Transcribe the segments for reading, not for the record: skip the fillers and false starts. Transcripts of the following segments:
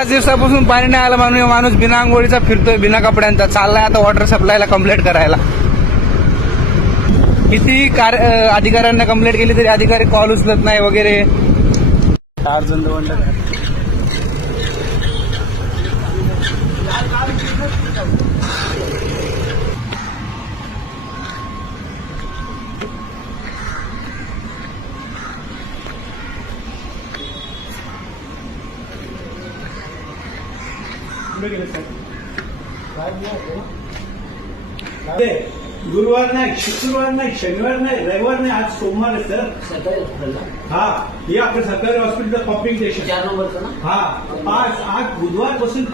पाच दिवसापासून पाणी नाही आलं म्हणून माणूस बिना आंघोळीचा फिरतोय, बिना कपड्यांचा चाललाय आता वॉटर सप्लायला कंप्लेंट करायला. किती अधिकाऱ्यांना कंप्लेंट केली तरी अधिकारी कॉल उचलत नाही वगैरे. 4 जण दवंड गुरुवार नाही, शुक्रवार नाही, शनिवार नाही, रविवार नाही, आज सोमवार आहे सर. सकाळी हा, हे आपलं सरकारी हॉस्पिटलचं पंपिंग स्टेशन. 4 नंबरचं ना. हा, आज बुधवारपासून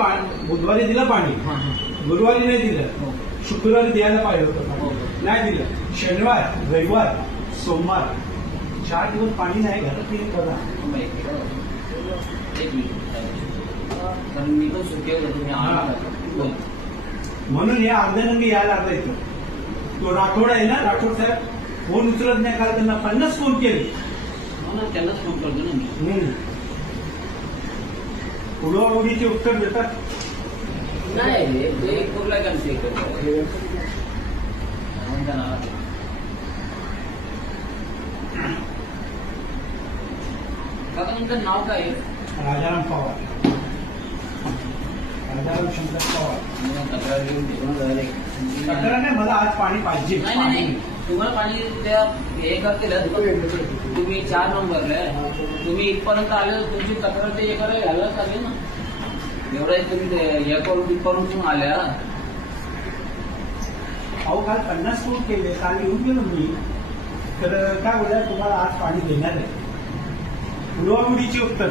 बुधवारी दिलं पाणी, गुरुवारी नाही दिलं, शुक्रवारी द्यायला पाहिजे होतं, नाही दिलं. शनिवार, रविवार, सोमवार 4 दिवस पाणी नाही. घरात येईल बघा. एक मिनिट. कारण मी पण सुट्टीवर होतो, मी आला म्हणून हे अर्ध्यानंगी यायला लागला इथं. तो राठोड आहे ना, राठोड साहेब फोन उचलत नाही, काल त्यांना 50 फोन केले. त्यांनाच फोन करतो ना मी. उडवाउडीचे उत्तर देतात. नाही ते कुठला आमचे काका तुमचं नाव काय आहे? राजाराम पवार. राजाराम शंकर पवार. तक्रार घेऊन तिकडून जायला तक्रार नाही, मला आज पाणी पाहिजे. नाही तुम्हाला पाणी त्या हे करतील तुम्ही 4 नंबरला तुम्ही इथपर्यंत आले, तुमची तक्रार ते हे करायला घ्यायलाच लागेल ना. एवढं तुम्ही हे करून तुम्ही आल्या. अहो काल 50 फोन केले, काल येऊन गेलो मी. तर काय बोला, तुम्हाला आज पाणी देणार आहे. उडवाउडीचे उत्तर.